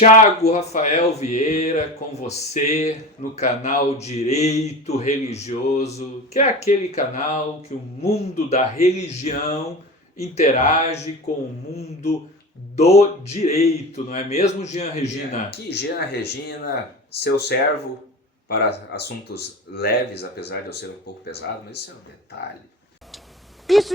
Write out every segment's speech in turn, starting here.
Tiago Rafael Vieira com você no canal Direito Religioso, que é aquele canal que o mundo da religião interage com o mundo do direito, não é mesmo, Jean Regina? Aqui, Jean Regina, seu servo para assuntos leves, apesar de eu ser um pouco pesado, mas isso é um detalhe. Isso.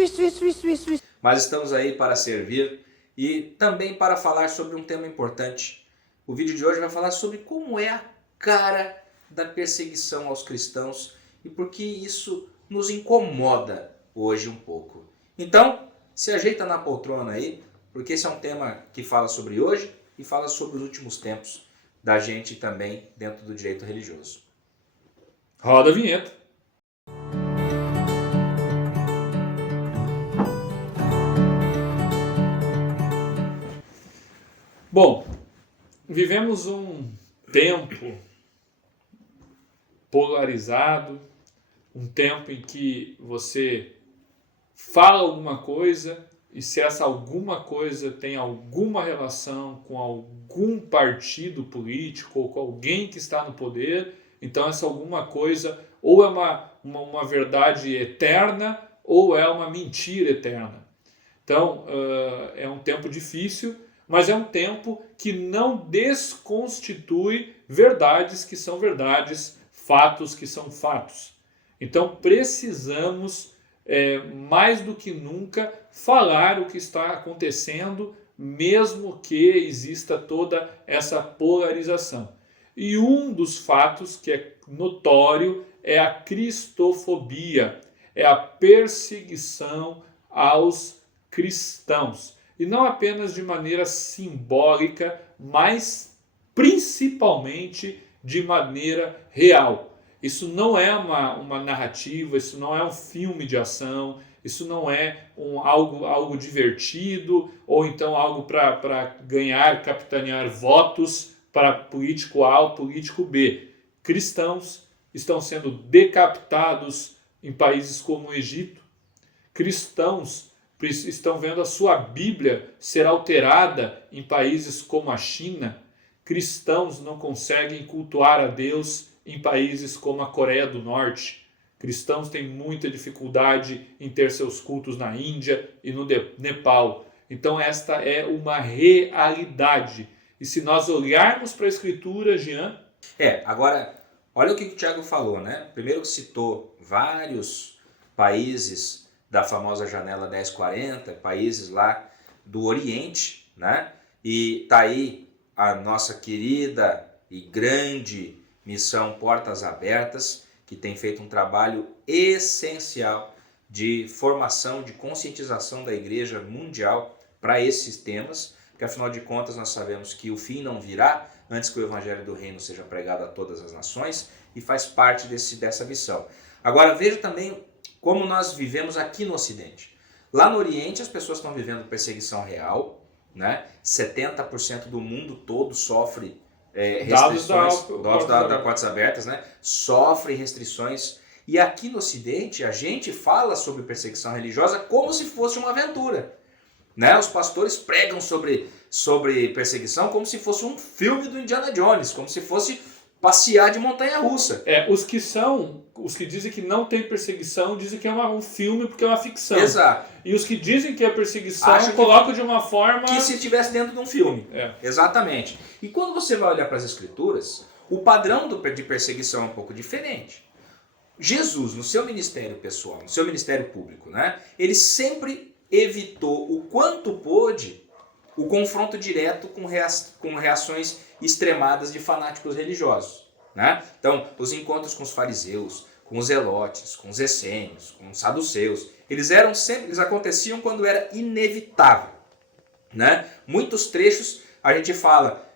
Mas estamos aí para servir e também para falar sobre um tema importante. O vídeo de hoje vai falar sobre como é a cara da perseguição aos cristãos e por que isso nos incomoda hoje um pouco. Então, se ajeita na poltrona aí, porque esse é um tema que fala sobre hoje e fala sobre os últimos tempos da gente também dentro do direito religioso. Roda a vinheta. Bom, vivemos um tempo polarizado, um tempo em que você fala alguma coisa e se essa alguma coisa tem alguma relação com algum partido político ou com alguém que está no poder, então essa alguma coisa ou é uma verdade eterna ou é uma mentira eterna. Então é um tempo difícil, mas é um tempo que não desconstitui verdades que são verdades, fatos que são fatos. Então precisamos, mais do que nunca, falar o que está acontecendo, mesmo que exista toda essa polarização. E um dos fatos que é notório é a cristofobia, é a perseguição aos cristãos. E não apenas de maneira simbólica, mas principalmente de maneira real. Isso não é uma narrativa, isso não é um filme de ação, isso não é algo divertido, ou então algo para ganhar, capitanear votos para político A ou político B. Cristãos estão sendo decapitados em países como o Egito. Cristãos estão vendo a sua Bíblia ser alterada em países como a China. Cristãos não conseguem cultuar a Deus em países como a Coreia do Norte. Cristãos têm muita dificuldade em ter seus cultos na Índia e no Nepal. Então esta é uma realidade. E se nós olharmos para a Escritura, Jean... Agora, olha o que o Tiago falou, né? Primeiro que citou vários países da famosa janela 1040, países lá do Oriente, né? E tá aí a nossa querida e grande missão Portas Abertas, que tem feito um trabalho essencial de formação, de conscientização da igreja mundial para esses temas, porque afinal de contas nós sabemos que o fim não virá antes que o evangelho do reino seja pregado a todas as nações e faz parte dessa missão. Agora veja também como nós vivemos aqui no Ocidente. Lá no Oriente as pessoas estão vivendo perseguição real, né? 70% do mundo todo sofre restrições, dados da Portas Abertas, né? Sofre restrições. E aqui no Ocidente a gente fala sobre perseguição religiosa como se fosse uma aventura, né? Os pastores pregam sobre perseguição como se fosse um filme do Indiana Jones, como se fosse passear de montanha-russa. Os que dizem que não tem perseguição dizem que é um filme porque é uma ficção. Exato. E os que dizem que é perseguição colocam de uma forma... que se estivesse dentro de um filme. Exatamente. E quando você vai olhar para as Escrituras, o padrão de perseguição é um pouco diferente. Jesus, no seu ministério pessoal, no seu ministério público, né, ele sempre evitou o quanto pôde o confronto direto com reações extremadas de fanáticos religiosos, né? Então, os encontros com os fariseus, com os zelotes, com os essênios, com os saduceus, eles aconteciam quando era inevitável, né? Muitos trechos a gente fala,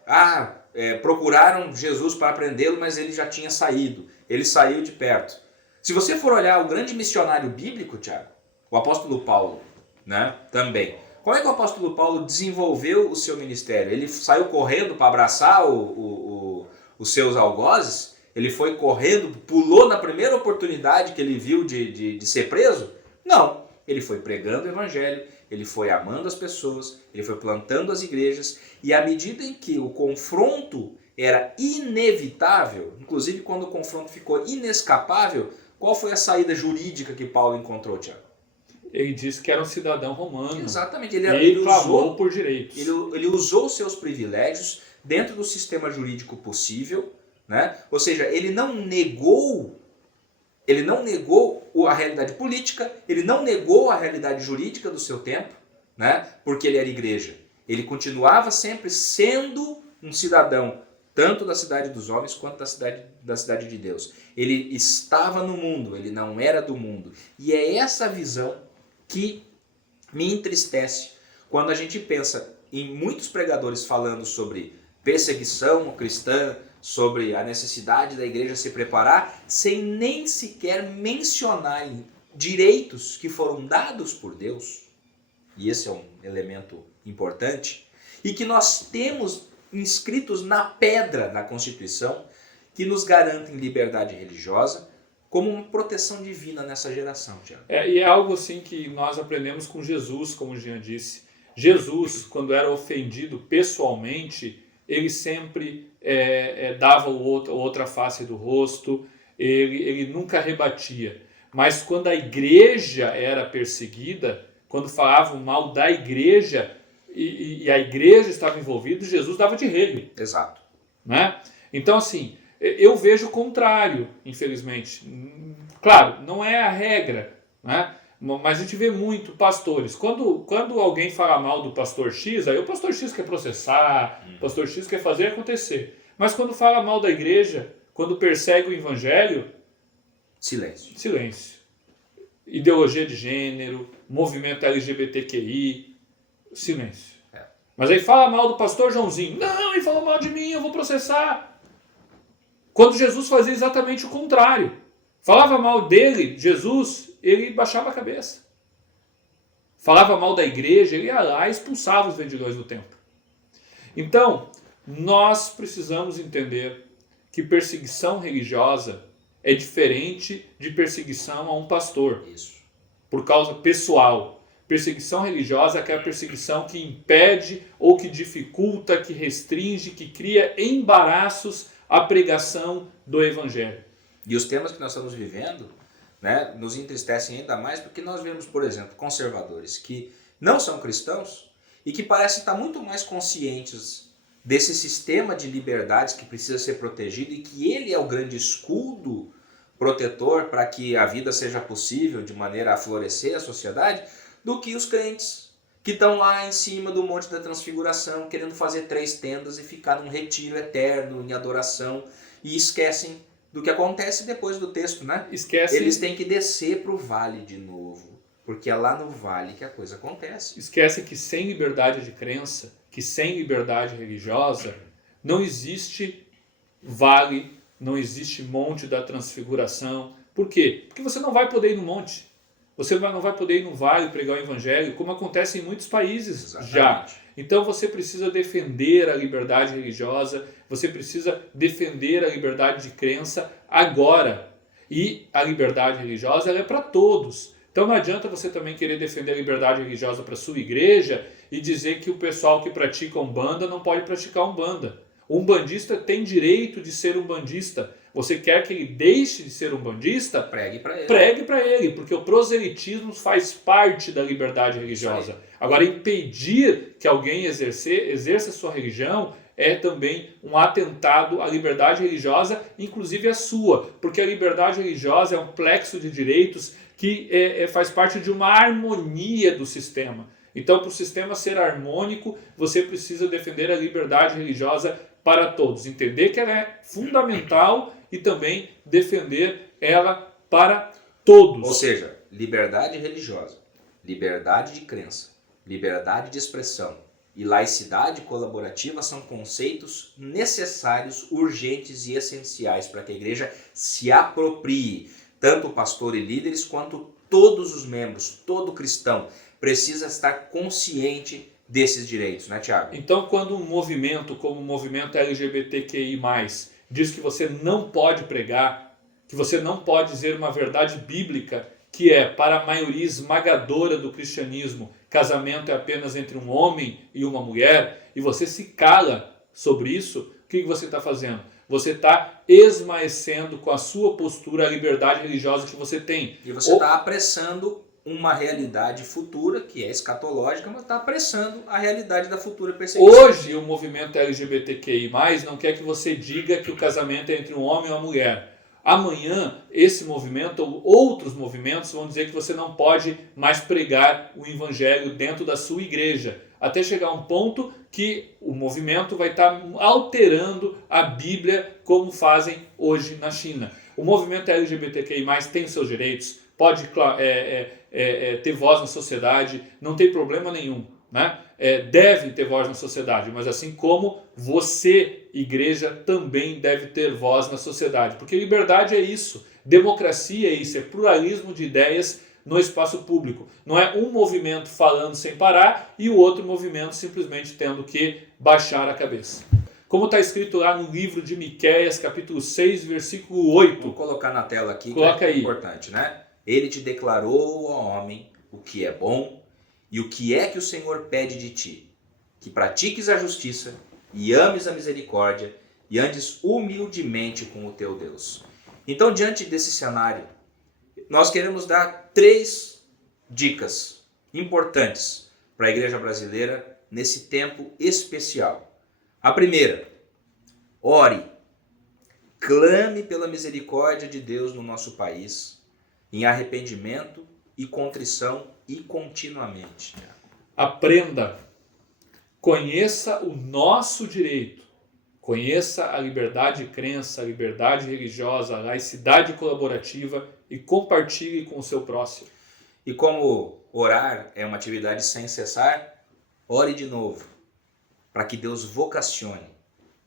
procuraram Jesus para prendê-lo, mas ele já tinha saído, ele saiu de perto. Se você for olhar o grande missionário bíblico, Tiago, o apóstolo Paulo, né, também. Como é que o apóstolo Paulo desenvolveu o seu ministério? Ele saiu correndo para abraçar os seus algozes? Ele foi correndo, pulou na primeira oportunidade que ele viu de ser preso? Não. Ele foi pregando o evangelho, ele foi amando as pessoas, ele foi plantando as igrejas, e à medida em que o confronto era inevitável, inclusive quando o confronto ficou inescapável, qual foi a saída jurídica que Paulo encontrou, Tiago? Ele disse que era um cidadão romano. Exatamente. Ele clamou por direitos. Ele usou os seus privilégios dentro do sistema jurídico possível, né? Ou seja, ele não negou a realidade política, ele não negou a realidade jurídica do seu tempo, né? Porque ele era igreja. Ele continuava sempre sendo um cidadão, tanto da cidade dos homens quanto da cidade de Deus. Ele estava no mundo, ele não era do mundo. E é essa visão que me entristece quando a gente pensa em muitos pregadores falando sobre perseguição cristã, sobre a necessidade da igreja se preparar, sem nem sequer mencionarem direitos que foram dados por Deus, e esse é um elemento importante, e que nós temos inscritos na pedra da Constituição, que nos garantem liberdade religiosa, como uma proteção divina nessa geração, Tiago. E é algo assim que nós aprendemos com Jesus, como o Jean disse. Jesus, quando era ofendido pessoalmente, ele sempre dava outra face do rosto, ele nunca rebatia. Mas quando a igreja era perseguida, quando falavam mal da igreja e a igreja estava envolvida, Jesus dava de rede. Exato. Né? Então, assim, eu vejo o contrário, infelizmente. Claro, não é a regra, né? Mas a gente vê muito pastores. Quando alguém fala mal do pastor X, aí o pastor X quer processar, o pastor X quer fazer acontecer. Mas quando fala mal da igreja, quando persegue o evangelho, silêncio. Silêncio. Ideologia de gênero, movimento LGBTQI, silêncio. Mas aí fala mal do pastor Joãozinho. Não, ele falou mal de mim, eu vou processar. Quando Jesus fazia exatamente o contrário. Falava mal dele, Jesus, ele baixava a cabeça. Falava mal da igreja, ele ia lá e expulsava os vendilhões do templo. Então, nós precisamos entender que perseguição religiosa é diferente de perseguição a um pastor. Isso. Por causa pessoal. Perseguição religiosa é aquela perseguição que impede ou que dificulta, que restringe, que cria embaraços à pregação do evangelho. E os temas que nós estamos vivendo, né, nos entristecem ainda mais porque nós vemos, por exemplo, conservadores que não são cristãos e que parecem estar muito mais conscientes desse sistema de liberdades que precisa ser protegido e que ele é o grande escudo protetor para que a vida seja possível de maneira a florescer a sociedade, do que os crentes que estão lá em cima do Monte da Transfiguração querendo fazer 3 tendas e ficar num retiro eterno, em adoração, e esquecem do que acontece depois do texto, né? Eles têm que descer para o vale de novo, porque é lá no vale que a coisa acontece. Esquece que sem liberdade de crença, que sem liberdade religiosa, não existe vale, não existe Monte da Transfiguração. Por quê? Porque você não vai poder ir no monte. Você não vai poder ir no vale pregar o evangelho, como acontece em muitos países. Exatamente. Já. Então você precisa defender a liberdade religiosa, você precisa defender a liberdade de crença agora. E a liberdade religiosa ela é para todos. Então não adianta você também querer defender a liberdade religiosa para a sua igreja e dizer que o pessoal que pratica umbanda não pode praticar umbanda. O umbandista tem direito de ser umbandista. Você quer que ele deixe de ser umbandista? Pregue para ele. Pregue para ele, porque o proselitismo faz parte da liberdade religiosa. Agora, impedir que alguém exerça a sua religião é também um atentado à liberdade religiosa, inclusive a sua, porque a liberdade religiosa é um plexo de direitos que faz parte de uma harmonia do sistema. Então, para o sistema ser harmônico, você precisa defender a liberdade religiosa para todos, entender que ela é fundamental e também defender ela para todos. Ou seja, liberdade religiosa, liberdade de crença, liberdade de expressão e laicidade colaborativa são conceitos necessários, urgentes e essenciais para que a igreja se aproprie. Tanto o pastor e líderes quanto todos os membros, todo cristão precisa estar consciente desses direitos, né, Tiago? Então, quando um movimento como o movimento LGBTQI+, diz que você não pode pregar, que você não pode dizer uma verdade bíblica que é, para a maioria esmagadora do cristianismo, casamento é apenas entre um homem e uma mulher, e você se cala sobre isso, o que você está fazendo? Você está esmaecendo com a sua postura a liberdade religiosa que você tem. E você está apressando uma realidade futura, que é escatológica, mas está apressando a realidade da futura perseguição. Hoje, o movimento LGBTQI+, não quer que você diga que o casamento é entre um homem e uma mulher. Amanhã, esse movimento ou outros movimentos vão dizer que você não pode mais pregar o evangelho dentro da sua igreja. Até chegar a um ponto que o movimento vai estar alterando a Bíblia como fazem hoje na China. O movimento LGBTQI+, tem seus direitos, pode ter voz na sociedade, não tem problema nenhum, né? Deve ter voz na sociedade, mas assim como você, igreja, também deve ter voz na sociedade, porque liberdade é isso, democracia é isso, é pluralismo de ideias no espaço público. Não é um movimento falando sem parar e o outro movimento simplesmente tendo que baixar a cabeça. Como está escrito lá no livro de Miqueias, capítulo 6, versículo 8. Vou colocar na tela aqui, Coloca que é aí. Importante, né? Ele te declarou, ó homem, o que é bom e o que é que o Senhor pede de ti, que pratiques a justiça e ames a misericórdia e andes humildemente com o teu Deus. Então, diante desse cenário, nós queremos dar 3 dicas importantes para a igreja brasileira nesse tempo especial. A primeira, ore, clame pela misericórdia de Deus no nosso país, em arrependimento e contrição e continuamente. Aprenda, conheça o nosso direito, conheça a liberdade de crença, a liberdade religiosa, a laicidade colaborativa e compartilhe com o seu próximo. E como orar é uma atividade sem cessar, ore de novo, para que Deus vocacione,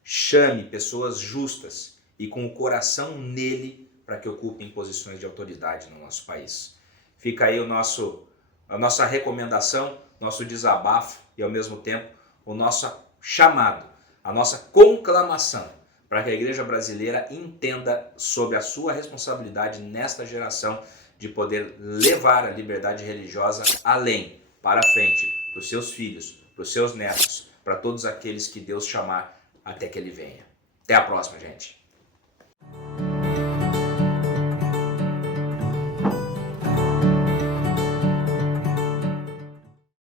chame pessoas justas e com o coração nele para que ocupem posições de autoridade no nosso país. Fica aí a nossa recomendação, nosso desabafo e ao mesmo tempo o nosso chamado, a nossa conclamação para que a igreja brasileira entenda sobre a sua responsabilidade nesta geração de poder levar a liberdade religiosa além, para frente, para os seus filhos, para os seus netos, para todos aqueles que Deus chamar até que Ele venha. Até a próxima, gente.